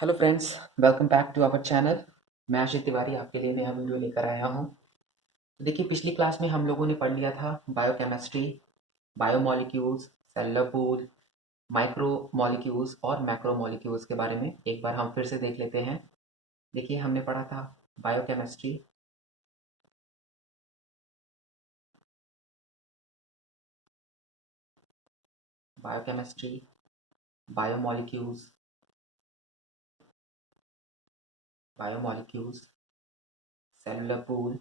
Hello friends, welcome back to our channel. मैं आशीष तिवारी आपके लिए नया वीडियो लेकर आया हूँ। तो देखिए, पिछली क्लास में हम लोगों ने पढ़ लिया था biochemistry, biomolecules, cellular pool, micro molecules और मैक्रो मॉलिक्यूल्स के बारे में एक बार हम फिर से देख लेते हैं। देखिए, हमने पढ़ा था biochemistry, biochemistry, biomolecules, biomolecules, cellular pool.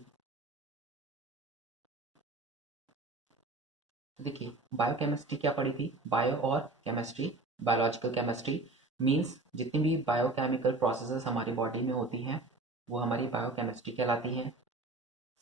तो देखिए, बायोकेमिस्ट्री क्या पढ़ी थी? बायो और केमिस्ट्री, बायोलॉजिकल केमिस्ट्री मीन्स जितनी भी बायोकेमिकल प्रोसेसेस हमारी बॉडी में होती हैं वो हमारी बायोकेमिस्ट्री कहलाती हैं।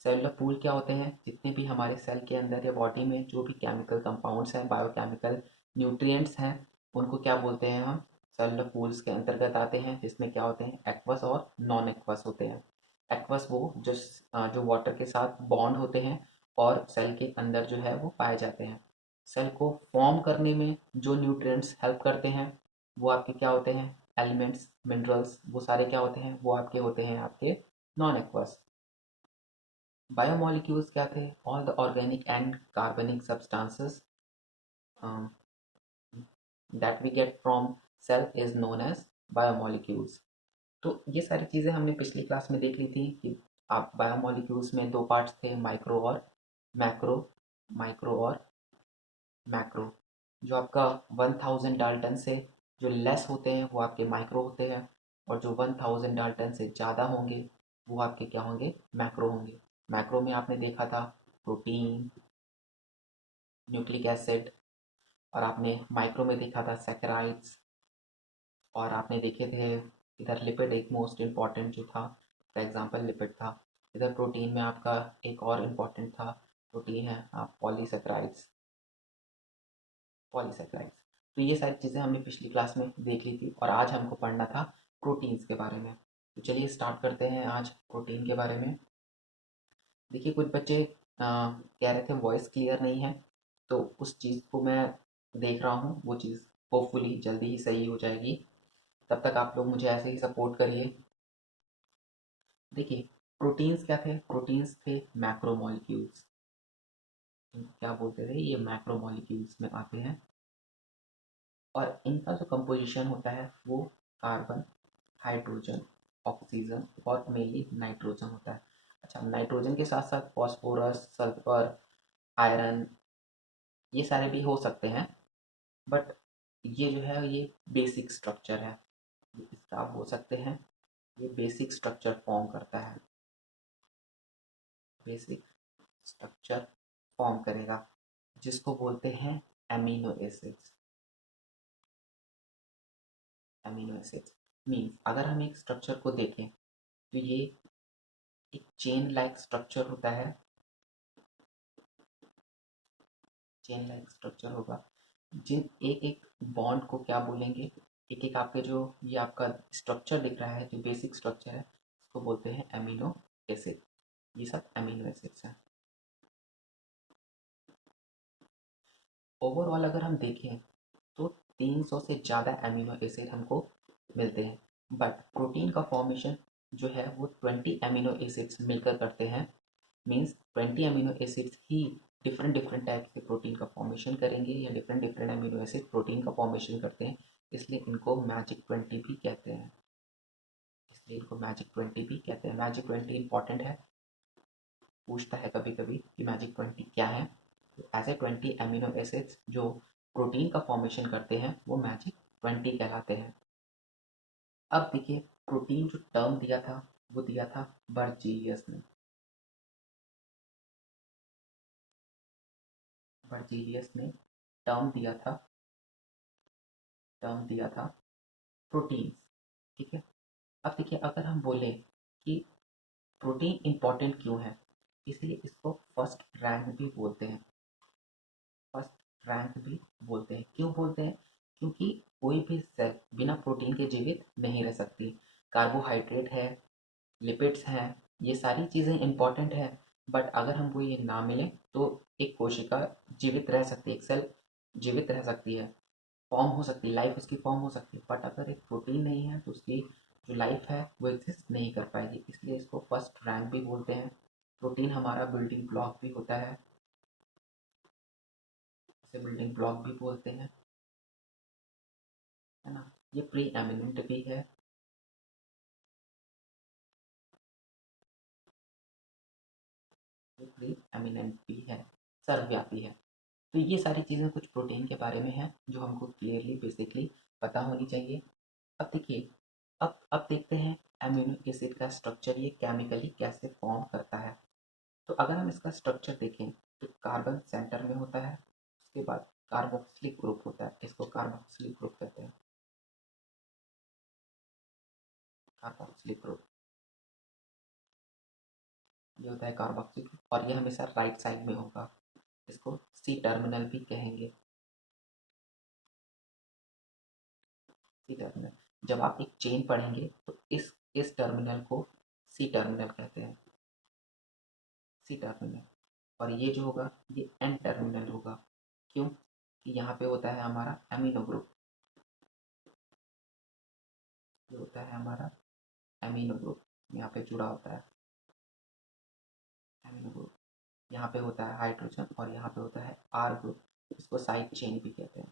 सेलुलर पूल क्या होते हैं? जितने भी हमारे सेल के अंदर या बॉडी में जो भी केमिकल कंपाउंड्स हैं, बायोकेमिकल न्यूट्रिएंट्स हैं, उनको क्या बोलते हैं हम? सेलुलर पूल्स के अंतर्गत आते हैं, जिसमें क्या होते हैं? एक्वस और नॉन एक्वस होते हैं। एक्वस वो जो वाटर के साथ बॉन्ड होते हैं और सेल के अंदर जो है वो पाए जाते हैं। सेल को फॉर्म करने में जो न्यूट्रिएंट्स हेल्प करते हैं वो आपके क्या होते हैं? एलिमेंट्स, मिनरल्स, वो सारे क्या होते हैं? वो आपके होते हैं आपके नॉन एक्वस। बायोमोलिक्यूल्स क्या थे? ऑल द ऑर्गेनिक एंड कार्बनिक substances that we get from cell is known as biomolecules. तो ये सारी चीज़ें हमने पिछली क्लास में देख ली थी कि आप बायोमोलिक्यूल्स में दो पार्ट्स थे, माइक्रो और मैक्रो। माइक्रो और मैक्रो। जो आपका 1000 डाल्टन से जो लेस होते हैं वो आपके माइक्रो होते हैं, और जो 1000 डाल्टन से ज़्यादा होंगे वो आपके क्या होंगे? मैक्रो होंगे। मैक्रो में आपने देखा था प्रोटीन, न्यूक्लिक एसिड, और आपने माइक्रो में देखा था सैकराइड्स, और आपने देखे थे इधर लिपिड, एक मोस्ट इम्पॉर्टेंट जो था, फॉर एग्जांपल लिपिड था। इधर प्रोटीन में आपका एक और इम्पॉर्टेंट था, प्रोटीन है आप पॉलीसेक्राइड्स, पॉलीसेक्राइड्स। तो ये सारी चीज़ें हमने पिछली क्लास में देख ली थी और आज हमको पढ़ना था प्रोटीन्स के बारे में। तो चलिए स्टार्ट करते हैं आज प्रोटीन के बारे में। देखिए, कुछ बच्चे कह रहे थे वॉइस क्लियर नहीं है, तो उस चीज़ को मैं देख रहा हूँ, वो चीज़ होपफुली जल्दी ही सही हो जाएगी। तब तक आप लोग मुझे ऐसे ही सपोर्ट करिए। देखिए, प्रोटीन्स क्या थे? प्रोटीन्स थे मैक्रोमोलिक्यूल्स। इनको क्या बोलते थे? ये मैक्रोमोलिक्यूल्स में आते हैं, और इनका जो कंपोजिशन होता है वो कार्बन, हाइड्रोजन, ऑक्सीजन और मेनली नाइट्रोजन होता है। अच्छा, नाइट्रोजन के साथ साथ फॉस्फोरस, सल्फर, आयरन, ये सारे भी हो सकते हैं, बट ये जो है ये बेसिक स्ट्रक्चर है। ये स्टाफ हो सकते हैं, ये बेसिक स्ट्रक्चर फॉर्म करता है, बेसिक स्ट्रक्चर फॉर्म करेगा, जिसको बोलते हैं amino acids. Amino acids means अगर हम एक स्ट्रक्चर को देखें तो ये एक चेन लाइक स्ट्रक्चर होता है। चेन लाइक स्ट्रक्चर होगा, जिन एक एक बॉन्ड को क्या बोलेंगे? एक एक आपके जो ये आपका स्ट्रक्चर दिख रहा है, जो बेसिक स्ट्रक्चर है, उसको बोलते हैं एमिनो एसिड। ये सब एमिनो एसिड्स हैं। ओवरऑल अगर हम देखें तो 300 से ज़्यादा एमिनो एसिड हमको मिलते हैं, बट प्रोटीन का फॉर्मेशन जो है वो 20 एमिनो एसिड्स मिलकर करते हैं। मीन्स 20 अमीनो एसिड्स ही डिफरेंट डिफरेंट टाइप के प्रोटीन का फॉर्मेशन करेंगे, या different different amino acid protein का फॉर्मेशन करते हैं। इसलिए इनको मैजिक 20 भी कहते हैं। इसलिए इनको मैजिक 20 भी कहते हैं। मैजिक 20 इंपॉर्टेंट है, पूछता है कभी कभी कि मैजिक 20 क्या है। तो ऐसे 20 अमीनो एसिड्स जो प्रोटीन का फॉर्मेशन करते हैं वो मैजिक 20 कहलाते हैं। अब देखिए, प्रोटीन जो टर्म दिया था वो दिया था बर्जीलियस ने। बर्जीलियस ने टर्म दिया था, टर्म दिया था प्रोटीन। ठीक है। अब देखिए, अगर हम बोले कि प्रोटीन इंपॉर्टेंट क्यों है, इसलिए इसको फर्स्ट रैंक भी बोलते हैं। फर्स्ट रैंक भी बोलते हैं। क्यों बोलते हैं? क्योंकि कोई भी सेल बिना प्रोटीन के जीवित नहीं रह सकती। कार्बोहाइड्रेट है, लिपिड्स हैं, ये सारी चीज़ें इंपॉर्टेंट है, बट अगर हमको ये ना मिले तो एक कोशिका जीवित रह सकती है, एक सेल जीवित रह सकती है। फॉर्म हो सकती है, लाइफ उसकी फॉर्म हो सकती है, बट अगर एक प्रोटीन नहीं है तो उसकी जो लाइफ है वो एग्जिस्ट नहीं कर पाएगी, इसलिए इसको फर्स्ट रैंक भी बोलते हैं। प्रोटीन हमारा बिल्डिंग ब्लॉक भी होता है, इसे बिल्डिंग ब्लॉक भी बोलते हैं, है ना। ये प्री एमिनेंट भी है, ये प्री एमिनेंट भी है, सर्वव्यापी है। तो ये सारी चीज़ें कुछ प्रोटीन के बारे में हैं जो हमको क्लियरली बेसिकली पता होनी चाहिए। अब देखिए, अब देखते हैं अमीनो एसिड का स्ट्रक्चर ये केमिकली कैसे फॉर्म करता है। तो अगर हम इसका स्ट्रक्चर देखें तो कार्बन सेंटर में होता है, उसके बाद कार्बोक्सिलिक ग्रुप होता है, इसको कार्बोक्सिलिक ग्रुप कहते हैं, कार्बोक्सिलिक ग्रुप, ये होता है कार्बोक्सिलिक ग्रुप, और ये हमेशा राइट साइड में होगा, इसको सी टर्मिनल भी कहेंगे, सी टर्मिनल। जब आप एक चेन पढ़ेंगे तो इस टर्मिनल को सी टर्मिनल कहते हैं, सी टर्मिनल। और ये जो होगा ये एन टर्मिनल होगा, क्यों कि यहाँ पे होता है हमारा एमिनो ग्रुप, ये होता है हमारा एमिनो ग्रुप, यहाँ पे जुड़ा होता है एमिनो ग्रुप, यहाँ पे होता है हाइड्रोजन और यहाँ पे होता है आर ग्रुप, इसको साइड चेन भी कहते हैं।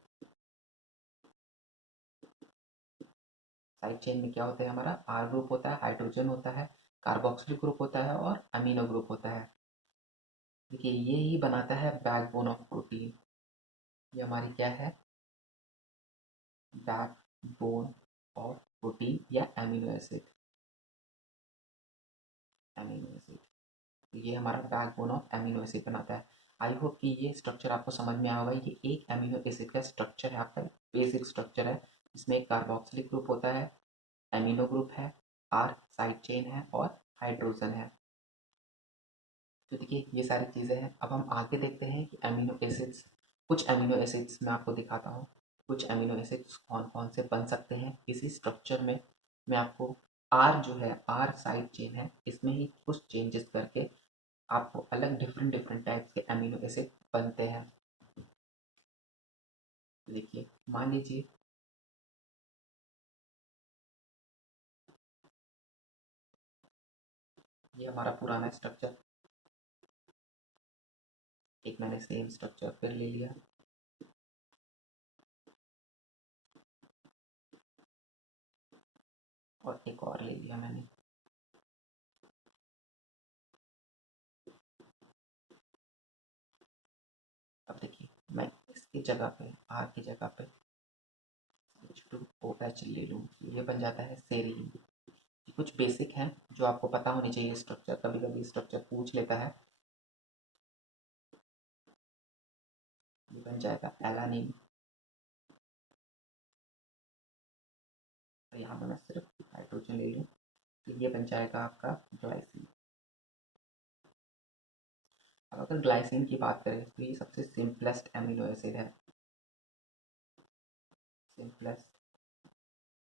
साइड चेन में क्या होता है हमारा आर ग्रुप होता है, हाइड्रोजन होता है, कार्बोक्सिलिक ग्रुप होता है और अमीनो ग्रुप होता है। देखिए ये ही बनाता है बैकबोन ऑफ प्रोटीन, ये हमारी क्या है, बैकबोन ऑफ प्रोटीन या एमिनो एसिड, एमिनो एसिड। तो ये हमारा बैकबोन ऑफ एमिनो एसिड बनाता है। आई होप कि ये स्ट्रक्चर आपको समझ में आया होगा। ये एक एमिनो एसिड का स्ट्रक्चर है, आपका बेसिक स्ट्रक्चर है, जिसमें एक कार्बोक्सिलिक ग्रुप होता है, एमिनो ग्रुप है, आर साइड चेन है और हाइड्रोजन है। तो देखिए ये सारी चीज़ें हैं। अब हम आगे देखते हैं कि अमीनो एसिड्स, कुछ अमीनो एसिड्स मैं आपको दिखाता हूँ, कुछ अमीनो एसिड्स कौन कौन से बन सकते हैं इसी स्ट्रक्चर में। मैं आपको आर जो है, आर साइड चेन है, इसमें ही कुछ चेंजेस करके आपको अलग डिफरेंट डिफरेंट टाइप्स के अमीनो एसिड बनते हैं। देखिए मान लीजिए ये हमारा पुराना स्ट्रक्चर, एक मैंने सेम स्ट्रक्चर फिर ले लिया, और एक और ले लिया मैंने। अब देखिए मैं इसकी जगह पे, आर की जगह पे OH ले लूँ, ये बन जाता है सेरीन। कुछ बेसिक हैं जो आपको पता होनी चाहिए स्ट्रक्चर, कभी कभी स्ट्रक्चर पूछ लेता है। ये बन जाएगा एलानिन, और यहाँ पर मैं सिर्फ हाइड्रोजन ले लूँ तो ये बन जाएगा आपका ग्लाइसिन। अब अगर ग्लाइसिन की बात करें तो ये सबसे सिंपलेस्ट एमिनो एसिड है, सिंपलेस्ट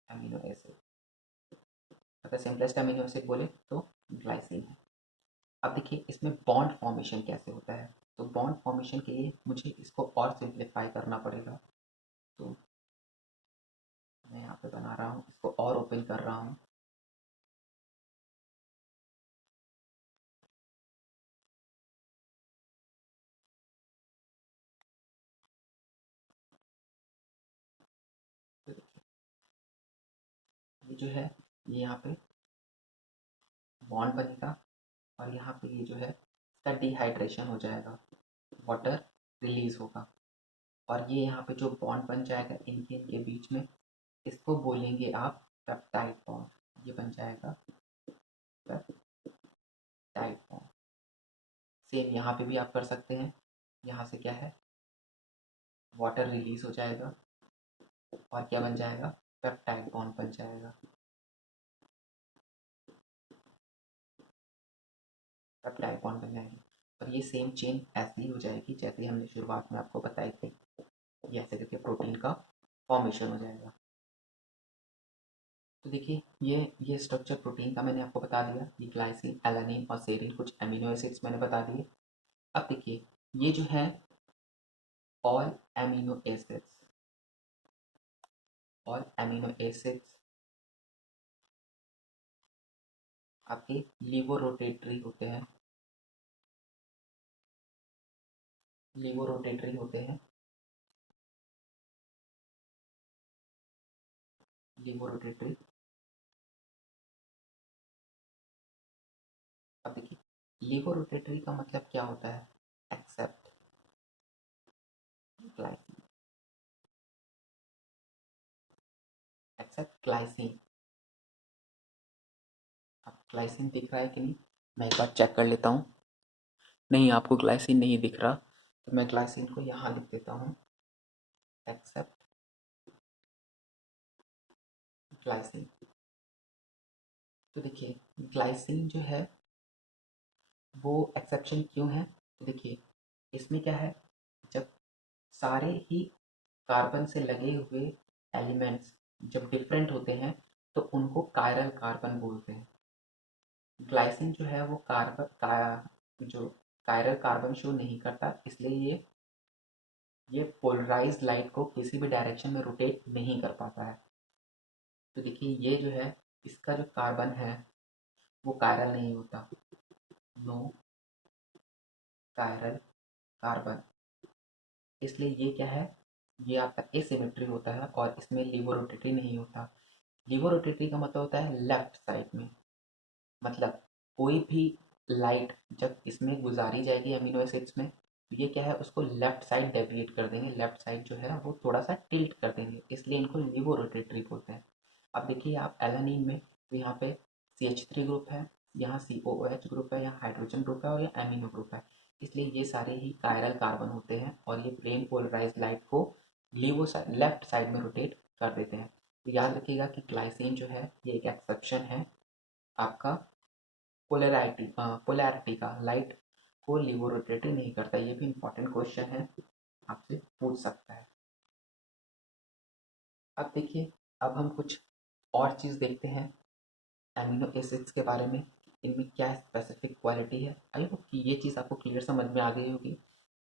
एमिनो एसिड। अगर सिंपलेस्ट अमीनो एसिड बोले तो ग्लाइसिन है। अब देखिए इसमें बॉन्ड फॉर्मेशन कैसे होता है। तो बॉन्ड फॉर्मेशन के लिए मुझे इसको और सिंप्लीफाई करना पड़ेगा, तो मैं यहाँ पे बना रहा हूँ, इसको और ओपन कर रहा हूँ। तो देखिए ये जो है, ये यहाँ पे बॉन्ड बनेगा, और यहाँ पे ये जो है इसका डिहाइड्रेशन हो जाएगा, वाटर रिलीज होगा, और ये यहाँ पे जो बॉन्ड बन जाएगा इनके इनके बीच में, इसको बोलेंगे आप पेप्टाइड बॉन्ड, ये बन जाएगा पेप्टाइड बॉन्ड। सेम यहाँ पे भी आप कर सकते हैं, यहाँ से क्या है वाटर रिलीज हो जाएगा, और क्या बन जाएगा पेप्टाइड बॉन्ड बन जाएगा, पेप्टाइड बॉन्ड बन जाएंगे। और ये सेम चेन ऐसी ही हो जाएगी जैसे हमने शुरुआत में आपको बताई थी, ये ऐसे करके प्रोटीन का फॉर्मेशन हो जाएगा। तो देखिए ये स्ट्रक्चर प्रोटीन का मैंने आपको बता दिया, ये ग्लाइसिन, एलानिन और सेरीन कुछ एमिनो एसिड्स मैंने बता दिए। अब देखिए ये जो है ऑल एमिनो एसिड्स, और एमिनो एसिड्स आपके लीवोरोटेटरी होते हैं, लीवोरोटेटरी होते हैं, लीवोरोटेटरी। अब देखिए लीवोरोटेटरी का मतलब क्या होता है, एक्सेप्ट ग्लाइसिन, एक्सेप्ट ग्लाइसिन। अब ग्लाइसिन दिख रहा है कि नहीं, मैं एक बार चेक कर लेता हूँ। नहीं, आपको ग्लाइसिन नहीं दिख रहा, तो मैं ग्लाइसिन को यहाँ लिख देता हूँ, एक्सेप्ट ग्लाइसिन। तो देखिए ग्लाइसिन जो है वो एक्सेप्शन क्यों है, तो देखिए इसमें क्या है, जब सारे ही कार्बन से लगे हुए एलिमेंट्स जब डिफरेंट होते हैं तो उनको कायरल कार्बन बोलते हैं। ग्लाइसिन जो है वो कार्बन जो कायरल कार्बन शो नहीं करता, इसलिए ये पोलराइज लाइट को किसी भी डायरेक्शन में रोटेट नहीं कर पाता है। तो देखिए ये जो है इसका जो कार्बन है वो कायरल नहीं होता, नो कायरल कार्बन, इसलिए ये क्या है, ये आपका एसिमेट्री होता है और इसमें लीवोरोटेटरी नहीं होता। लीवोरोटेटरी का मतलब होता है लेफ्ट साइड में, मतलब कोई भी लाइट जब इसमें गुजारी जाएगी अमीनो एसिड्स में तो ये क्या है उसको लेफ्ट साइड डेविएट कर देंगे, लेफ्ट साइड जो है वो थोड़ा सा टिल्ट कर देंगे, इसलिए इनको लीवोरोटेटरी बोलते हैं। अब देखिए आप एलानीन में तो यहाँ पे CH3 ग्रुप है, यहाँ COOH ग्रुप है, यहाँ हाइड्रोजन ग्रुप है और यहाँ एमिनो ग्रुप है, इसलिए ये सारे ही कायरल कार्बन होते हैं और ये प्लेन पोलराइज लाइट को लीवो लेफ्ट साइड में रोटेट कर देते हैं। तो याद रखिएगा कि ग्लाइसिन जो है ये एक एक्सेप्शन है आपका पोलैरिटी का, लाइट को लिवोरोटेटरी नहीं करता, ये भी इंपॉर्टेंट क्वेश्चन है, आपसे पूछ सकता है। अब देखिए अब हम कुछ और चीज़ देखते हैं एमिनो एसिड्स के बारे में, इनमें क्या स्पेसिफिक क्वालिटी है। आई होप कि ये चीज़ आपको क्लियर समझ में आ गई होगी।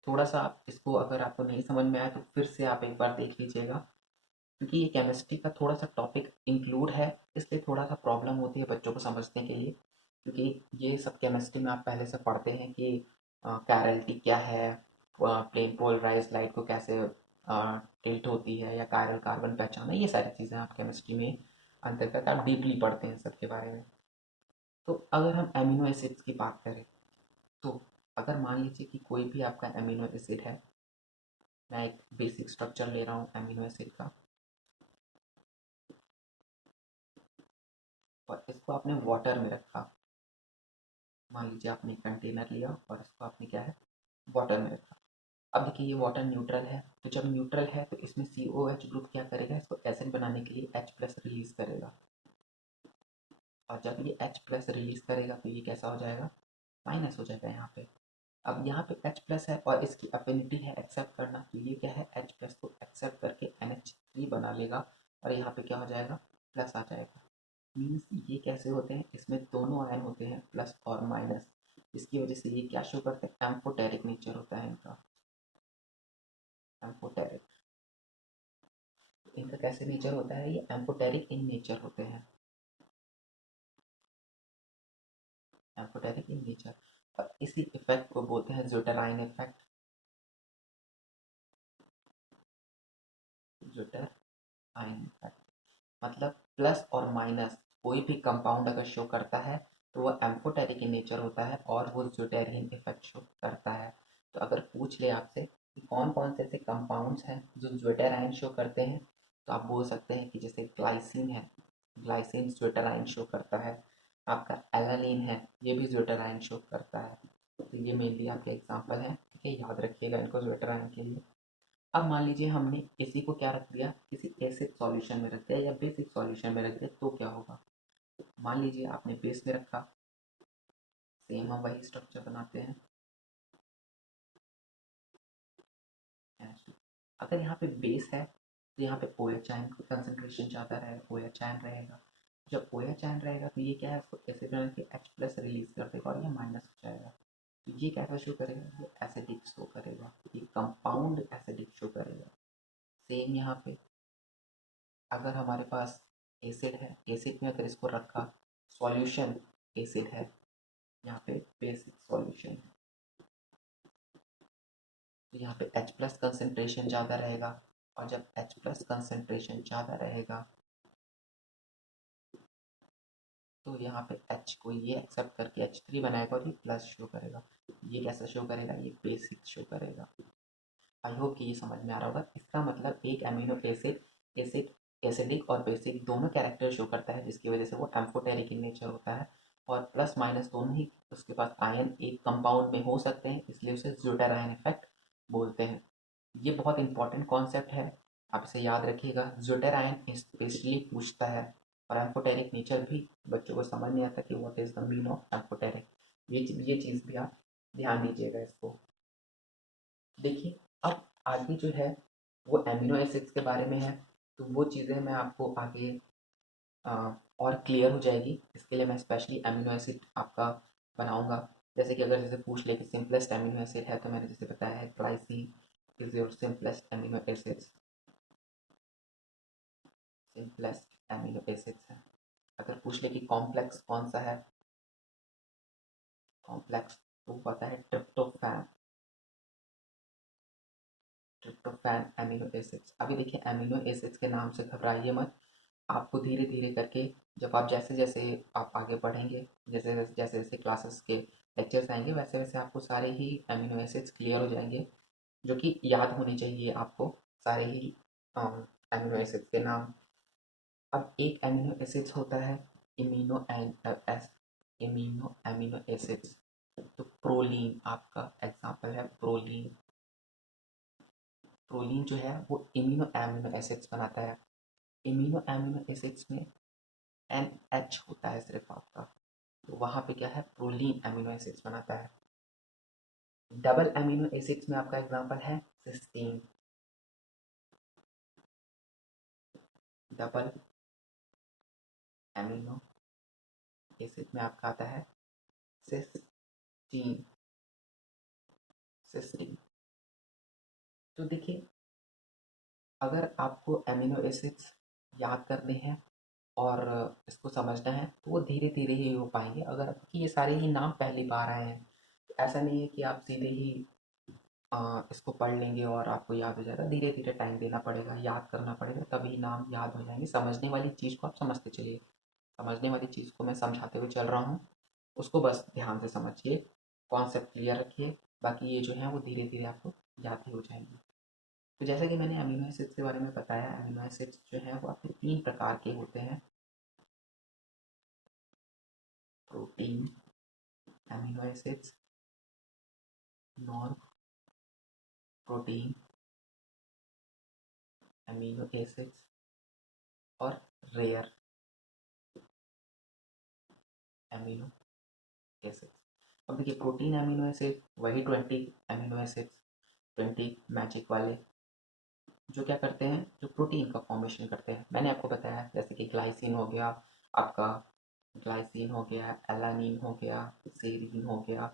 थोड़ा सा आप इसको अगर आपको नहीं समझ में आया तो फिर से आप एक बार देख लीजिएगा, क्योंकि ये केमिस्ट्री का थोड़ा सा टॉपिक इंक्लूड है, इसलिए थोड़ा सा प्रॉब्लम होती है बच्चों को समझने के लिए, क्योंकि ये सब केमिस्ट्री में आप पहले से पढ़ते हैं कि कैरलिटी क्या है, प्लेन पोलराइज लाइट को कैसे टिल्ट होती है या कायरल कार्बन पहचाना, ये सारी चीज़ें आप केमिस्ट्री में अंतर्गत आप डीपली पढ़ते हैं सबके बारे में। तो अगर हम एमिनो एसिड्स की बात करें तो अगर मान लीजिए कि कोई भी आपका एमिनो एसिड है, मैं एक बेसिक स्ट्रक्चर ले रहा हूँ एमिनो एसिड का और इसको आपने वाटर में रखा, मान लीजिए आपने कंटेनर लिया और इसको आपने क्या है वाटर में रखा। अब देखिए ये वाटर न्यूट्रल है, तो जब न्यूट्रल है तो इसमें COH ग्रुप क्या करेगा, इसको एसिड बनाने के लिए H प्लस रिलीज करेगा, और जब ये H प्लस रिलीज करेगा तो ये कैसा हो जाएगा, माइनस हो जाएगा यहाँ पे। अब यहाँ पे H प्लस है और इसकी अफिनिटी है एक्सेप्ट करना, तो ये क्या है H प्लस को एक्सेप्ट करके NH3 बना लेगा और यहाँ पे क्या हो जाएगा प्लस आ जाएगा। मीन्स ये कैसे होते हैं, इसमें दोनों आयन होते हैं प्लस और माइनस, इसकी वजह से ये क्या शो करते हैं, एम्फोटेरिक नेचर होता है इनका, एम्फोटेरिक। इनका कैसे नेचर होता है, ये एम्फोटेरिक इन नेचर होते हैं, एम्फोटेरिक इन नेचर। और इसी इफेक्ट को बोलते हैं ज्यूटराइन इफेक्ट, ज्यूटराइन इफेक्ट। मतलब प्लस और माइनस कोई भी कंपाउंड अगर शो करता है तो वो एम्फोटेरिक इन नेचर होता है और वो ज्यूटेरिन इफेक्ट शो करता है। तो अगर पूछ ले आपसे कि कौन कौन से ऐसे कंपाउंड्स हैं जो ज्यूटेराइन शो करते हैं, तो आप बोल सकते हैं कि जैसे ग्लाइसिन है, ग्लाइसिन ज्यूटेराइन शो करता है, आपका एलानिन है ये भी ज्यूटेराइन शो करता है। तो ये मेनली आपके एग्जाम्पल हैं, ठीक है, याद रखिएगा इनको ज्यूटेराइन के लिए। अब मान लीजिए हमने इसी को क्या रख दिया, किसी एसिड सॉल्यूशन में रख दिया या बेसिक सॉल्यूशन में रख दिया, तो क्या होगा, मान लीजिए आपने बेस में रखा, सेम हम वही स्ट्रक्चर बनाते हैं, अगर यहाँ पे बेस है तो यहाँ पे OH आयन का कंसंट्रेशन ज़्यादा रहेगा, OH आयन रहेगा, जब OH आयन रहेगा तो ये क्या है इसको एसिड बना के H प्लस रिलीज कर देगा और ये माइनस हो जाएगा। तो ये कैसा शो करेगा, ये एसिडिक शो करेगा, ये कंपाउंड एसिडिक शो करेगा। सेम यहाँ पे अगर हमारे पास एसिड है, एसिड में अगर इसको रखा, सॉल्यूशन एसिड है, यहाँ पे बेसिक सॉल्यूशन है, तो यहाँ पे H प्लस कंसेंट्रेशन ज़्यादा रहेगा, और जब H प्लस कंसेंट्रेशन ज़्यादा रहेगा तो यहाँ पे H को ये एक्सेप्ट करके H3 बनाएगा और ये प्लस शो करेगा। ये कैसा शो करेगा? ये बेसिक शो करेगा। आई होप कि ये समझ में आ रहा होगा। इसका मतलब एक अमीनो एसिड एसिड एसिडिक और बेसिक दोनों कैरेक्टर शो करता है, जिसकी वजह से वो एम्फोटेरिक इन नेचर होता है, और प्लस माइनस दोनों ही उसके पास आयन एक कंपाउंड में हो सकते हैं, इसलिए उसे ज़्यूटर आयन इफेक्ट बोलते हैं। ये बहुत इंपॉर्टेंट कॉन्सेप्ट है, आप इसे याद रखिएगा। ज़्यूटर आयन स्पेशली पूछता है, और एम्फोटेरिक नेचर भी बच्चों को समझ नहीं आता कि what is the mean of amphoteric. ये चीज़ भी आप ध्यान दीजिएगा इसको। देखिए, अब आगे जो है वो एमिनो एसिड्स के बारे में है, तो वो चीज़ें मैं आपको आगे और क्लियर हो जाएगी। इसके लिए मैं स्पेशली एमिनो एसिड आपका बनाऊंगा। जैसे कि अगर जैसे पूछ ले कि सिंपलेस्ट एमिनो एसिड है, तो मैंने जैसे बताया है glycine is your simplest amino acids, simplest amino acids है। अगर पूछ ले कि कॉम्प्लेक्स कौन सा है, कॉम्प्लेक्स तो पता है ट्रिप्टोफैन, ट्रिप्टोफैन एमिनो एसिड्स। अभी देखिए, एमिनो एसिड्स के नाम से घबराइए मत, आपको धीरे धीरे करके जब आप जैसे जैसे आप आगे पढ़ेंगे, जैसे जैसे जैसे क्लासेस के लेक्चर्स आएंगे, वैसे वैसे आपको सारे ही एमिनो एसिड्स क्लियर हो जाएंगे, जो कि याद होने चाहिए आपको सारे ही एमिनो एसिड्स के नाम। अब एक एमिनो एसिड्स होता है imino S imino amino acids. तो प्रोलीन आपका एग्जांपल है, प्रोलीन। प्रोलीन जो है वो इमिनो एमिनो एसिड्स बनाता है। इमिनो एमिनो एसिड्स में NH होता है सिर्फ आपका, तो वहाँ पे क्या है, प्रोलीन एमिनो एसिड्स बनाता है। डबल एमिनो एसिड्स में आपका एग्जांपल है सिस्टीन। डबल एमिनो एसिड में आपका आता है सिस्टीन, सिस्टीन। तो देखिए, अगर आपको एमिनो एसिड्स याद करने हैं और इसको समझना है, तो वो धीरे धीरे ही हो पाएंगे। अगर आपकी ये सारे ही नाम पहली बार आए हैं, तो ऐसा नहीं है कि आप सीधे ही इसको पढ़ लेंगे और आपको याद हो जाएगा। धीरे धीरे टाइम देना पड़ेगा, याद करना पड़ेगा, तभी नाम याद हो जाएंगे। समझने वाली चीज़ को आप समझते चलिए, समझने वाली चीज़ को मैं समझाते हुए चल रहा हूँ, उसको बस ध्यान से समझिए, कॉन्सेप्ट क्लियर रखिए, बाकी ये जो है वो धीरे धीरे आपको याद ही हो जाएंगी। तो जैसे कि मैंने अमीनो एसिड्स के बारे में बताया, अमीनो एसिड्स जो हैं वो आपके 3 प्रकार के होते हैं। Protein amino acids, non protein amino acids, और रेयर अमीनो एसिड्स। अब देखिए, प्रोटीन अमीनो एसिड वही 20 अमीनो एसिड्स, 20 मैजिक वाले, जो क्या करते हैं, जो प्रोटीन का फॉर्मेशन करते हैं। मैंने आपको बताया जैसे कि ग्लाइसिन हो गया आपका, ग्लाइसिन हो गया, एलानिन हो गया, सेरीन हो गया,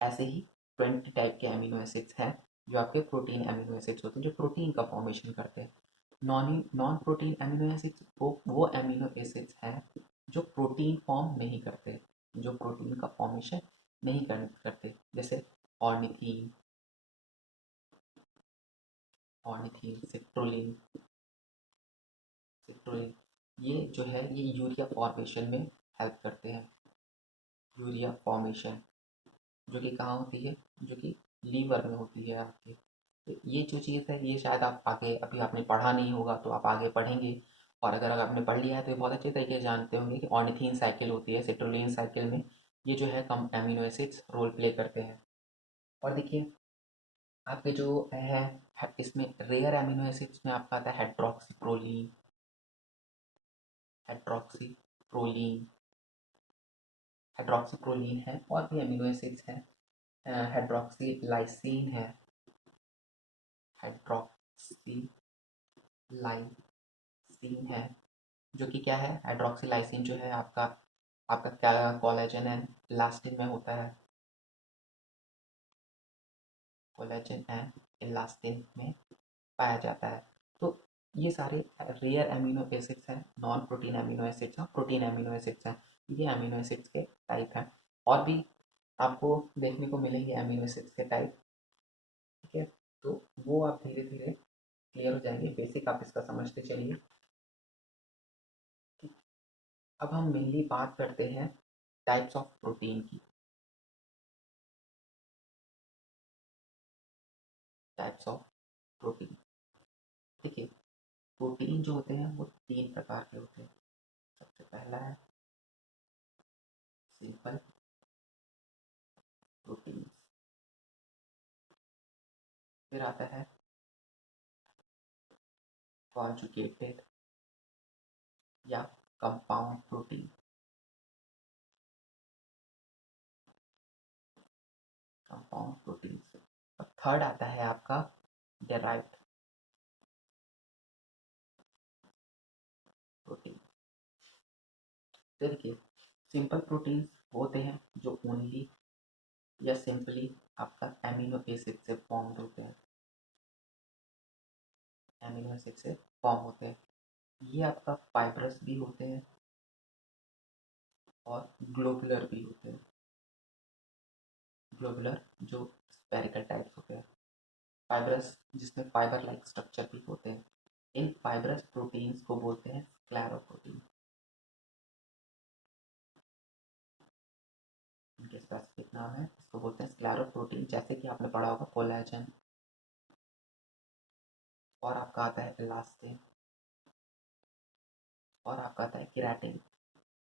ऐसे ही 20 टाइप के अमीनो एसिड्स हैं जो आपके प्रोटीन अमीनो एसिड्स होते हैं, जो प्रोटीन का फॉर्मेशन करते हैं। नॉन प्रोटीन अमीनो एसिड्स वो अमीनो एसिड्स हैं जो प्रोटीन फॉर्म नहीं करते, जो प्रोटीन का फॉर्मेशन नहीं करते, जैसे ऑर्निथीन, ऑर्निथीन, सिट्रोलिन, सिट्रोलिन, ये जो है ये यूरिया फॉर्मेशन में हेल्प करते हैं। यूरिया फॉर्मेशन जो कि कहाँ होती है, जो कि लीवर में होती है आपके। तो ये जो चीज़ है, ये शायद आप आगे, अभी आपने पढ़ा नहीं होगा तो आप आगे पढ़ेंगे, और अगर आपने पढ़ लिया है तो ये बहुत अच्छे तरीके से जानते होंगे कि ऑर्निथीन साइकिल होती है, सिट्रोलिन साइकिल में ये जो है कम एमिनो एसिड्स रोल प्ले करते हैं। और देखिए, आपके जो इसमें रेयर एमिनो एसिड्स में आपका आता है हाइड्रोक्सीप्रोलीन, हाइड्रोक्सीप्रोलीन, हाइड्रोक्सीप्रोलीन है, और भी अमीनो एसिड्स हैं, हाइड्रोक्सीलाइसिन है, हाइड्रोक्सीलाइसिन है, जो कि क्या है, हाइड्रोक्सीलाइसिन जो है आपका आपका क्या कोलेजन एंड इलास्टिन में होता है, कोलेजन एंड इलास्टिन में पाया जाता है। तो ये सारे रेयर अमीनो एसिड्स हैं, नॉन प्रोटीन अमीनो एसिड्स हैं, प्रोटीन अमीनो एसिड्स हैं। ये अमीनो एसिड्स के टाइप हैं। और भी आपको देखने को मिलेंगे अमीनो एसिड्स के टाइप। ठीक है, तो वो आप धीरे धीरे क्लियर हो जाएंगे, बेसिक आप इसका समझते चलिए। ठीक, अब हम मेनली बात करते हैं टाइप्स ऑफ प्रोटीन की। टाइप्स ऑफ प्रोटीन, देखिए प्रोटीन जो होते हैं वो तीन प्रकार के होते हैं। सबसे पहला है सिंपल प्रोटीन, फिर आता है कॉन्जुगेटेड या कंपाउंड प्रोटीन। कंपाउंड प्रोटीन से और थर्ड आता है आपका डेराइव्ड प्रोटीन। देखिए सिंपल प्रोटीन्स होते हैं जो ओनली या सिंपली आपका एमिनो एसिड से फॉर्म होते हैं, एमिनो एसिड से फॉर्म होते हैं। ये आपका फाइब्रस भी होते हैं और ग्लोबुलर भी होते हैं। ग्लोबुलर जो स्पेरिकल टाइप्स होते हैं, फाइब्रस जिसमें फाइबर लाइक स्ट्रक्चर भी होते हैं। इन फाइब्रस प्रोटीन्स को बोलते हैं स्क्लेरोप्रोटीन। इनके स्पेसिफिक नाम है, इसको बोलते हैं स्क्लेरोप्रोटीन। जैसे कि आपने पढ़ा होगा कोलेजन, और आपका आता है इलास्टिन, और आपका आता है केराटिन,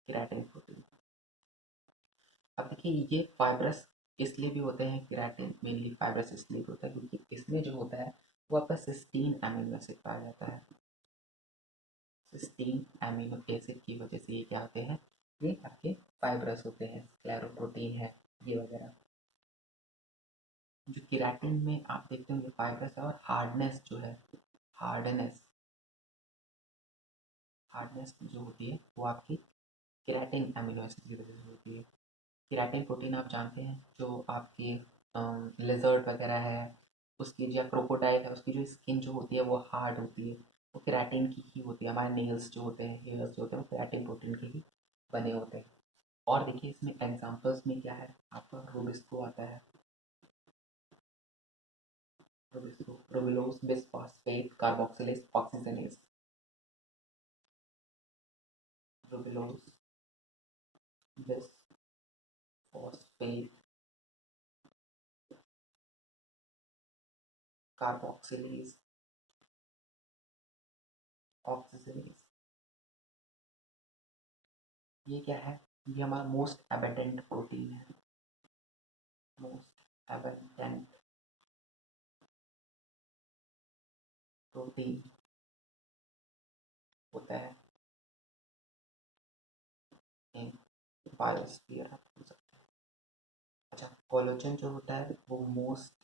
केराटिन प्रोटीन। अब देखिए ये फाइब्रस इसलिए भी होते हैं, केराटिन मेनली फाइब्रस इसलिए भी होता है क्योंकि इसमें जो होता है वो आपका सिस्टीन अमीनो एसिड पाया जाता है। सिस्टीन अमीनो एसिड की वजह से ये क्या होते हैं, ये आपके फाइब्रस होते हैं, स्क्लेरोप्रोटीन है ये वगैरह। जो केराटिन में आप देखते होंगे फाइब्रस है, और हार्डनेस जो है, हार्डनेस हार्डनेस जो होती है वो आपकी केराटिन अमीनो एसिड की वजह से होती है। केराटिन प्रोटीन आप जानते हैं जो आपकी लिजर्ड वगैरह है उसकी, या क्रोकोडाइल है उसकी जो स्किन जो होती है वो हार्ड होती है, वो केराटिन की ही होती है। हमारे नेल्स जो होते हैं, हेयर्स जो होते हैं वो केराटिन प्रोटीन के ही बने होते हैं। और देखिए इसमें एग्जांपल्स में क्या है, आपका रूबिस्को आता है, rubisco, ribulose bisphosphate carboxylase oxygenase, ribulose bisphosphate carboxylase oxygenase. ये क्या है, ये हमारा मोस्ट एबेंडेंट प्रोटीन है, मोस्ट एबेंडेंट प्रोटीन होता है इन बायोस्फीयर, आप बोल सकते हैं। अच्छा, कोलेजन जो होता है वो most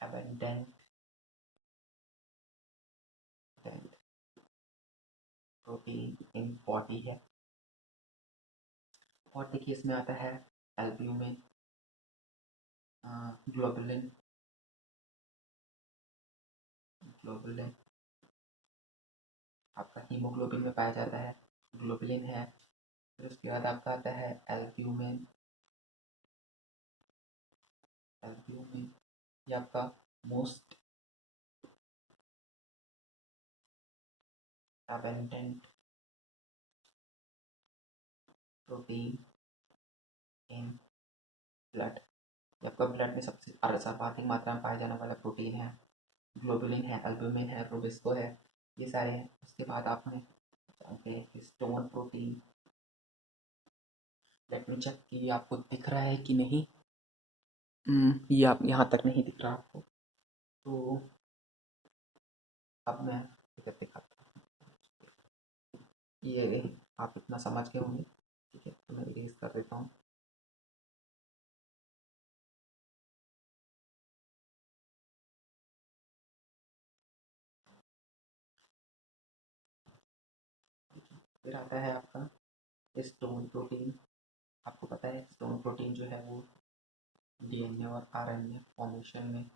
abundant protein in body है। और देखिए इसमें आता है एल्ब्यूमिन, ग्लोबुलिन, ग्लोबुलिन आपका हीमोग्लोबिन में पाया जाता है, ग्लोबुलिन है। फिर उसके बाद आपका आता है एल्ब्यूमिन, एल्ब्यूमिन ये आपका most abundant protein in blood, ये आपका ब्लड में सबसे सर्वाधिक मात्रा में पाया जाने वाला प्रोटीन है। ग्लोबुलिन है, एल्ब्यूमिन है, रूबिस्को है, ये सारे हैं। उसके बाद आपने जानते हैं कि stone protein, let me check कि आपको दिख रहा है कि नहीं। ये आप यहाँ तक नहीं दिख रहा आपको, तो अब मैं इधर दिखाता हूँ। ये आप इतना समझ गए होंगे, ठीक है, तो मैं इरेज कर देता हूँ। फिर आता है आपका स्टोन प्रोटीन। आपको पता है स्टोन प्रोटीन जो है वो डीएनए और आरएनए फॉर्मेशन में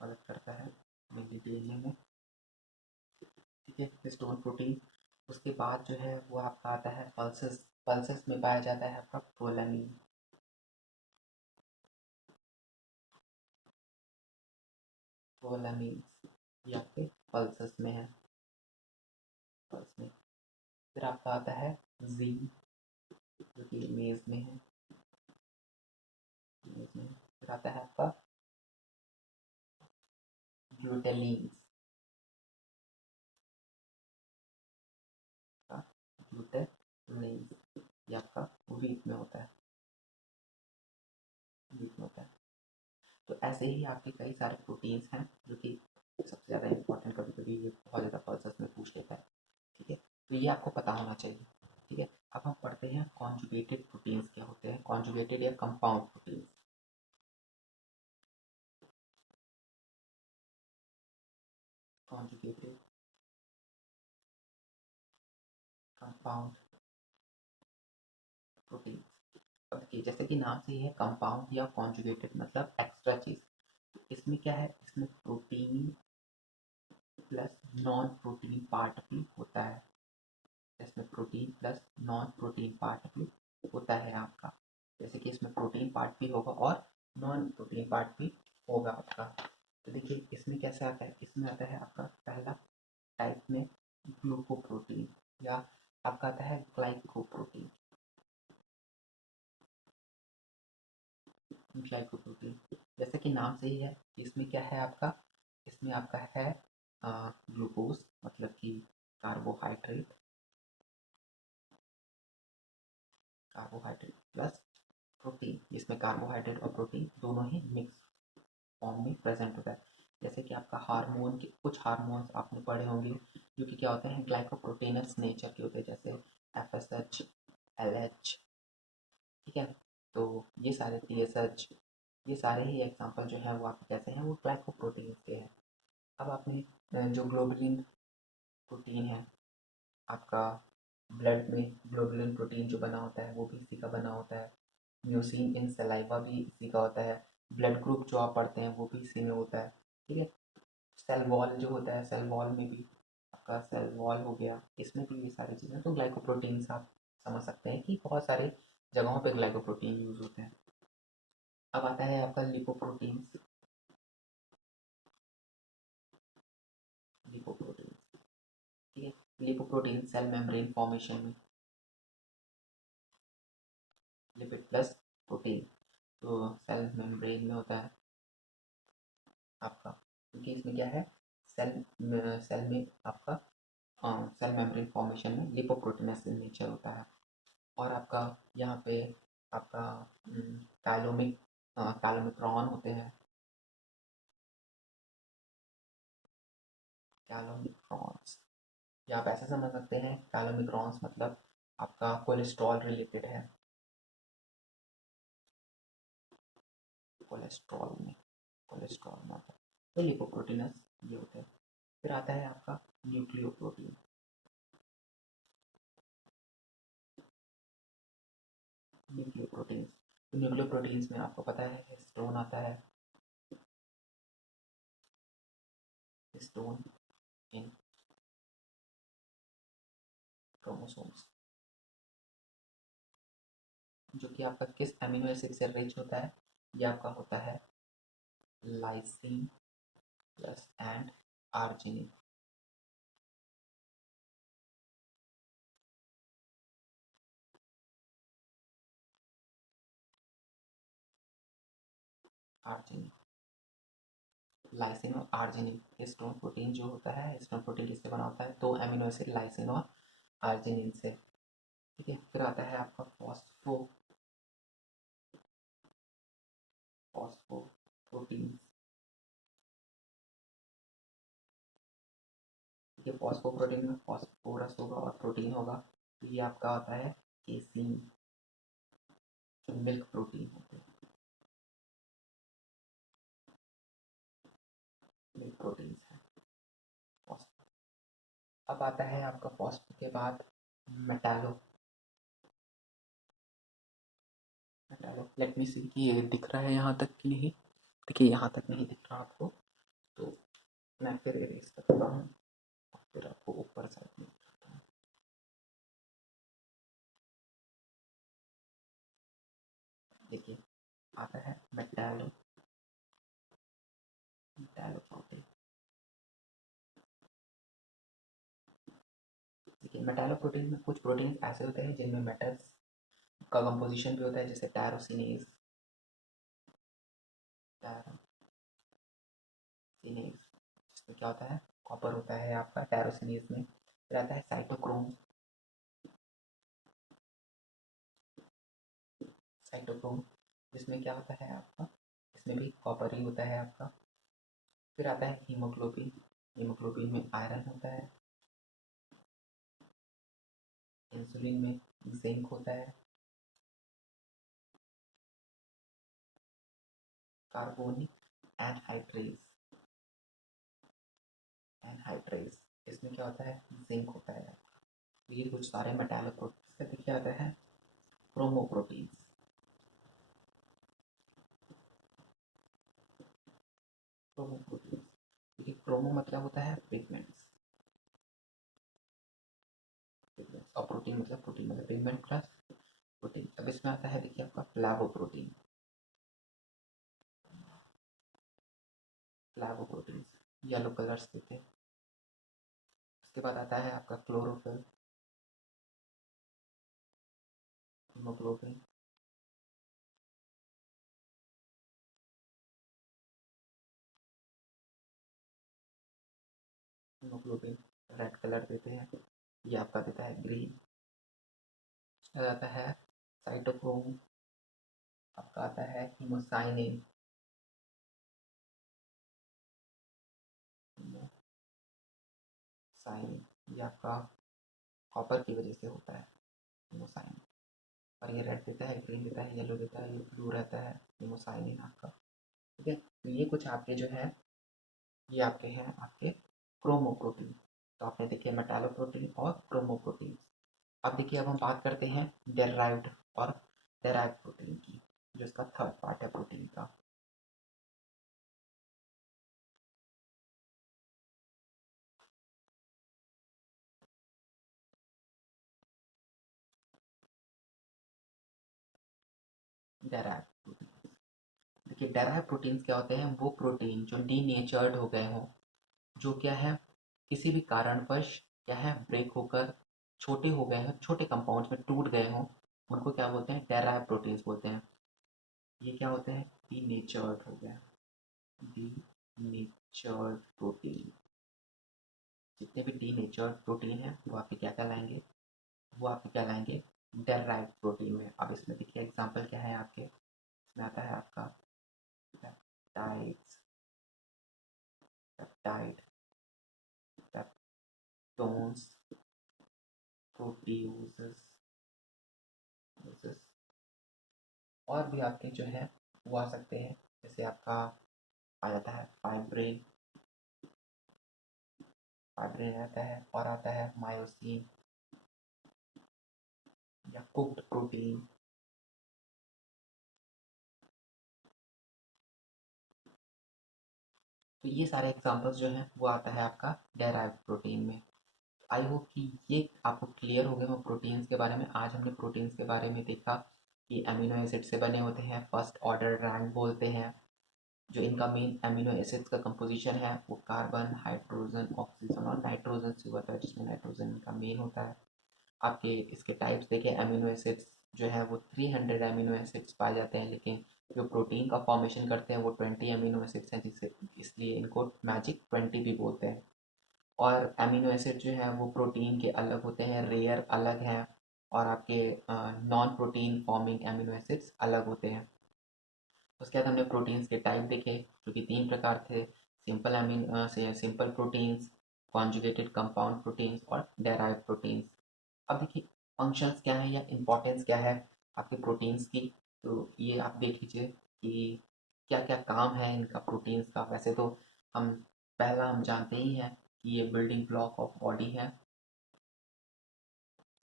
मदद करता है, मेनली डीएनए में। ठीक है, हिस्टोन प्रोटीन। उसके बाद जो है वो आपका आता है पल्सेस। पल्सेस में पाया जाता है आपका प्रोलैमिन। प्रोलैमिन ये आपके पल्सेस में है, पल्स में। फिर आपका आता है जीन, जो कि मेज में है, मेज में। फिर आता है आपका ग्लूटेलिन का, ग्लूटेलिन ये आपका वीट में होता है, वीट में होता है। तो ऐसे ही आपके कई सारे प्रोटीन्स हैं जो कि सबसे ज़्यादा इम्पोर्टेंट, कभी कभी ये बहुत ज़्यादा पल्सेस में पूछ लेता है। ठीक है, तो ये आपको पता होना चाहिए। ठीक है, अब हम पढ़ते हैं कॉन्जुगेटेड प्रोटीन्स क्या होते हैं, कॉन्जुगेटेड या compound proteins. Conjugated compound protein. अब देखिए, जैसे कि नाम से ही है कंपाउंड या कॉन्जुगेटेड मतलब एक्स्ट्रा चीज। इसमें क्या है, इसमें protein plus non protein part भी होता है। इसमें protein plus non protein part भी होता है आपका। जैसे कि इसमें प्रोटीन पार्ट भी होगा और नॉन प्रोटीन पार्ट भी होगा आपका। तो देखिए इसमें कैसे आता है, इसमें आता है आपका पहला टाइप में ग्लूकोप्रोटीन, या आपका आता है ग्लाइकोप्रोटीन। ग्लाइकोप्रोटीन, जैसे कि नाम से ही है कि इसमें क्या है आपका, इसमें आपका है ग्लूकोज मतलब कि कार्बोहाइड्रेट, कार्बोहाइड्रेट प्लस प्रोटीन, जिसमें कार्बोहाइड्रेट और प्रोटीन दोनों ही मिक्स फॉर्म में प्रेजेंट होता है। जैसे कि आपका हार्मोन के कुछ हार्मोन्स आपने पढ़े होंगे जो कि क्या होते हैं, ग्लाइकोप्रोटीनस नेचर के होते हैं, जैसे FSH, LH। ठीक है, तो ये सारे TSH, ये सारे ही एग्जांपल जो हैं वो आपके कैसे हैं, वो ग्लाइकोप्रोटीन्स के हैं। अब आपने जो ग्लोबुलिन प्रोटीन है आपका, ब्लड में ग्लोबुलिन प्रोटीन जो बना होता है वो भी इसी का बना होता है। म्यूसिन इन सलाइवा भी इसी का होता है। ब्लड ग्रुप जो आप पढ़ते हैं वो भी इसी में होता है। ठीक है, सेल वॉल जो होता है, सेल वॉल में भी आपका सेल वॉल हो गया, इसमें भी ये सारी चीज़ें। तो ग्लाइकोप्रोटीन्स आप समझ सकते हैं कि बहुत सारे जगहों पे ग्लाइकोप्रोटीन यूज होते हैं। अब आता है आपका लिपोप्रोटीन्स। लिपोप्रोटीन्स, ठीक है, लिपोप्रोटीन सेल मेम्ब्रेन फॉर्मेशन में, लिपिड प्लस प्रोटीन, तो सेल मेम्ब्रेन में होता है आपका, क्योंकि इसमें क्या है, सेल सेल में आपका सेल मेम्ब्रेन फॉर्मेशन में लिपोप्रोटीनस नेचर होता है। और आपका यहाँ पे आपका कैलोमिक कैलोमिक्रॉन होते हैं, कैलोमिक्रॉन्स, या आप ऐसे समझ सकते हैं कैलोमिक्रॉन्स मतलब आपका कोलेस्ट्रॉल रिलेटेड है, कोलेस्ट्रॉल में, कोलेस्ट्रॉल में आता है। तो लिपोप्रोटीनस ये होते हैं। फिर आता है आपका न्यूक्लियोप्रोटीन। न्यूक्लियोप्रोटीन्स, तो न्यूक्लियोप्रोटीन्स में आपको पता है हिस्टोन आता है, हिस्टोन इन क्रोमोसोम्स, जो कि आपका किस अमीनो एसिड से रिच होता है, ये आपका होता है lysine plus and arginine. Arginine, lysine और आर्जिनिन, हिस्टोन प्रोटीन जो होता है, हिस्टोन प्रोटीन किससे बना होता है, दो अमीनो एसिड लाइसिन और आर्जिनिन से। ठीक है, फिर आता है आपका फॉस्फोप्रोटीन। ठीक है, फॉस्फोप्रोटीन में फॉस्फोरस होगा और प्रोटीन होगा, तो ये आपका आता है केसीन, जो मिल्क प्रोटीन होते हैं, मिल्क प्रोटीन है फॉस्फो। अब आता है आपका फॉस्फो के बाद मेटालो। मेटालो, लेट मी सी कि ये दिख रहा है यहाँ तक कि नहीं। देखिए यहाँ तक नहीं दिख रहा आपको, तो मैं फिर इरेज करता हूँ। फिर आपको ऊपर साइड में दिखाता हूँ। देखिए आता है मेटालो प्रोटीन। देखिए मेटालो प्रोटीन में कुछ प्रोटीन ऐसे होते हैं जिनमें मेटल्स का कंपोजिशन भी होता है, जैसे टायरोसिनेज जिसमें क्या होता है, कॉपर होता है आपका टायरोसिनेज में। फिर आता है साइटोक्रोम जिसमें क्या होता है आपका, इसमें भी कॉपर ही होता है आपका। फिर आता है हीमोग्लोबिन में आयरन होता है। इंसुलिन में जिंक होता है। कार्बोनिक एनहाइड्रेस इसमें क्या होता है, जिंक होता है। ये कुछ सारे मेटालिक प्रोटीन्स का देखिए आता है क्रोमोप्रोटीन्स। क्रोमोप्रोटीन्स देखिए, क्रोमो मतलब होता है पिगमेंट्स, और प्रोटीन मतलब पिगमेंट प्लस प्रोटीन। अब इसमें आता है देखिए आपका फ्लैवोप्रोटीन। फ्लैवोप्रोटीन्स येलो कलर्स देते हैं। उसके बाद आता है आपका chlorophyll, haemoglobin, haemoglobin red colour देते हैं, ये आपका देता है ग्रीन। उसके बाद आता है साइटोक्रोम, आपका आता है हीमोसाइनिन, हीमोसाइनिन ये आपका कॉपर की वजह से होता है हीमोसाइनिन। और ये रेड देता है, ग्रीन देता है, येलो देता है, ये ब्लू रहता है हीमोसाइनिन आपका। ठीक है, तो ये कुछ आपके जो है, ये आपके हैं आपके क्रोमोप्रोटीन। तो आपने देखिए मेटालोप्रोटीन और क्रोमोप्रोटीन। अब देखिए, अब हम बात करते हैं डेराइव्ड और डेराइव्ड प्रोटीन की, जो इसका थर्ड पार्ट है प्रोटीन का। डेराइव्ड प्रोटीन, देखिए डेराइव्ड प्रोटीन्स क्या होते हैं, वो प्रोटीन जो डीनेचर्ड हो गए हों, जो क्या है, किसी भी कारणवश क्या है ब्रेक होकर छोटे हो गए हों, छोटे कंपाउंड्स में टूट गए हों, उनको क्या बोलते हैं, डेराइव्ड प्रोटीन्स बोलते हैं। ये क्या होते हैं, डीनेचर्ड हो गया, डीनेचर्ड प्रोटीन। जितने भी डीनेचर्ड प्रोटीन है वो आपके क्या कहलाएंगे, वो आपके क्या लाएंगे, डेराइव्ड प्रोटीन में। अब इसमें देखिए एग्जांपल क्या है आपके, इसमें आता है आपका पेप्टाइड्स, पेप्टाइड, पेप्टोन्स, प्रोटियोजेस, और भी आपके जो है वो आ सकते हैं, जैसे आपका आ जाता है फाइब्रिन, फाइब्रिन आता है, और आता है मायोसिन या कुक्ड प्रोटीन। तो ये सारे एग्जांपल्स जो हैं वो आता है आपका डेराइव्ड प्रोटीन में। आई होप कि ये आपको क्लियर हो गए हो प्रोटीन्स के बारे में। आज हमने प्रोटीन्स के बारे में देखा कि अमीनो एसिड से बने होते हैं, फर्स्ट ऑर्डर रैंक बोलते हैं। जो इनका मेन अमीनो एसिड्स का कंपोजिशन है वो कार्बन, हाइड्रोजन, ऑक्सीजन और नाइट्रोजन से होता है, जिसमें नाइट्रोजन इनका मेन होता है। आपके इसके टाइप्स देखें, अमीनो एसिड्स जो है वो 300 अमीनो एसिड्स पाए जाते हैं, लेकिन जो प्रोटीन का फॉर्मेशन करते हैं वो 20 अमीनो एसिड्स हैं, जिससे इसलिए इनको मैजिक 20 भी बोलते हैं। और अमीनो एसिड जो है वो प्रोटीन के अलग होते हैं, रेयर अलग हैं, और आपके non protein forming amino acids अलग होते हैं। उसके बाद हमने प्रोटीन्स के टाइप देखे, जो कि 3 प्रकार थे, simple proteins, conjugated compound proteins और डेराइव्ड प्रोटीन्स। अब देखिए फंक्शंस क्या है या इम्पोर्टेंस क्या है आपके प्रोटीन्स की, तो ये आप देख लीजिए कि क्या क्या काम है इनका प्रोटीन्स का। वैसे तो हम पहला हम जानते ही हैं कि ये बिल्डिंग ब्लॉक ऑफ बॉडी है,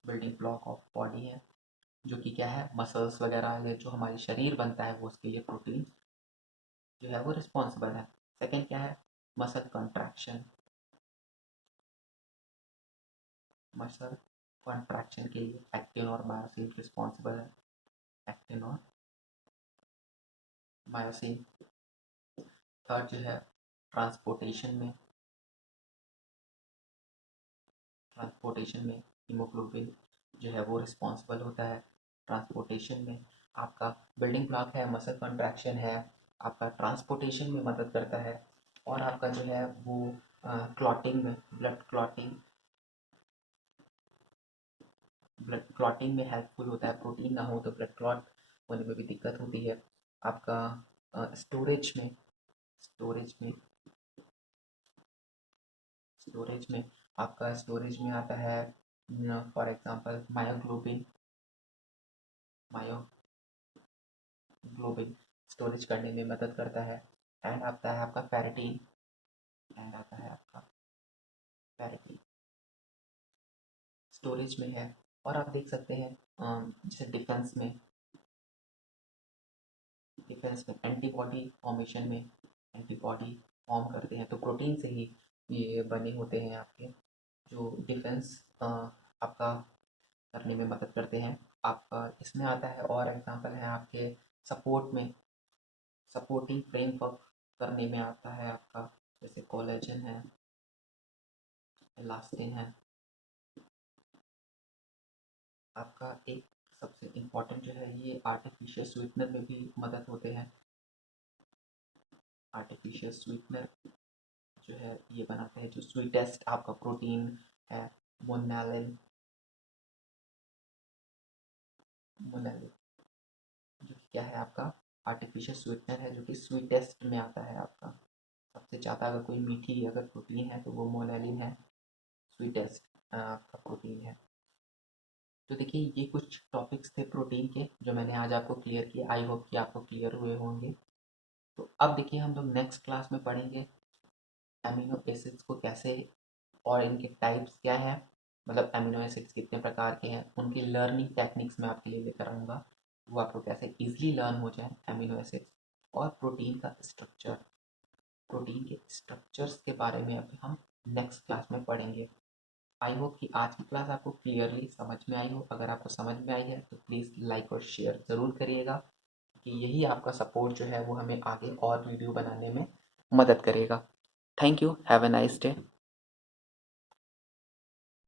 बिल्डिंग ब्लॉक ऑफ बॉडी है, जो कि क्या है, मसल्स वगैरह ये जो हमारी शरीर बनता है वो उसके लिए प्रोटीन जो है वो रिस्पॉन्सिबल है। सेकेंड क्या है, मसल कंट्रैक्शन, मसल कॉन्ट्रैक्शन के लिए एक्टिन और मायोसिन रिस्पॉन्सिबल है। एक्टिन और मायोसिन। थर्ड जो है ट्रांसपोर्टेशन में हीमोग्लोबिन जो है वो रिस्पॉन्सिबल होता है ट्रांसपोर्टेशन में। आपका बिल्डिंग ब्लॉक है, मसल कंट्रैक्शन है, आपका ट्रांसपोर्टेशन में मदद करता है। और आपका जो है वो क्लॉटिंग में, ब्लड क्लॉटिंग में हेल्पफुल होता है। प्रोटीन ना हो तो ब्लड क्लॉट होने में भी दिक्कत होती है। आपका स्टोरेज में स्टोरेज में स्टोरेज में आपका स्टोरेज में आता है फॉर एग्जांपल मायोग्लोबिन स्टोरेज करने में मदद करता है। एंड आता है आपका फेरिटीन स्टोरेज में है। और आप देख सकते हैं जैसे डिफेंस में एंटीबॉडी फॉर्मेशन में एंटीबॉडी फॉर्म करते हैं, तो प्रोटीन से ही ये बने होते हैं आपके, जो डिफेंस आपका करने में मदद करते हैं। आपका इसमें आता है और एग्जांपल है आपके सपोर्टिंग फ्रेमवर्क करने में आता है आपका, जैसे कोलेजन है, इलास्टिन है। आपका एक सबसे इम्पोर्टेंट जो है ये आर्टिफिशियल स्वीटनर में भी मदद होते हैं। आर्टिफिशियल स्वीटनर जो है ये बनाते हैं जो स्वीटेस्ट आपका प्रोटीन है, मोनालिन मोनालिन जो कि क्या है आपका आर्टिफिशियल स्वीटनर है, जो कि स्वीटेस्ट में आता है आपका। सबसे ज़्यादा अगर कोई मीठी अगर प्रोटीन है तो वो मोनालिन है, स्वीटेस्ट आपका प्रोटीन है। तो देखिए ये कुछ टॉपिक्स थे प्रोटीन के जो मैंने आज आपको क्लियर किए। आई होप कि आपको क्लियर हुए होंगे। तो अब देखिए हम लोग नेक्स्ट क्लास में पढ़ेंगे अमीनो एसिड्स को कैसे और इनके टाइप्स क्या हैं, मतलब अमीनो एसिड्स कितने प्रकार के हैं, उनकी लर्निंग टेक्निक्स मैं आपके लिए लेकर आऊँगा, वो आपको कैसे इजीली लर्न हो जाए अमीनो एसिड्स। और प्रोटीन के स्ट्रक्चर्स के बारे में अभी हम नेक्स्ट क्लास में पढ़ेंगे। आई होप कि आज की क्लास आपको क्लियरली समझ में आई हो। अगर आपको समझ में आई है तो प्लीज़ लाइक और शेयर ज़रूर करिएगा, कि यही आपका सपोर्ट जो है वो हमें आगे और वीडियो बनाने में मदद करेगा। Thank you, have a nice day.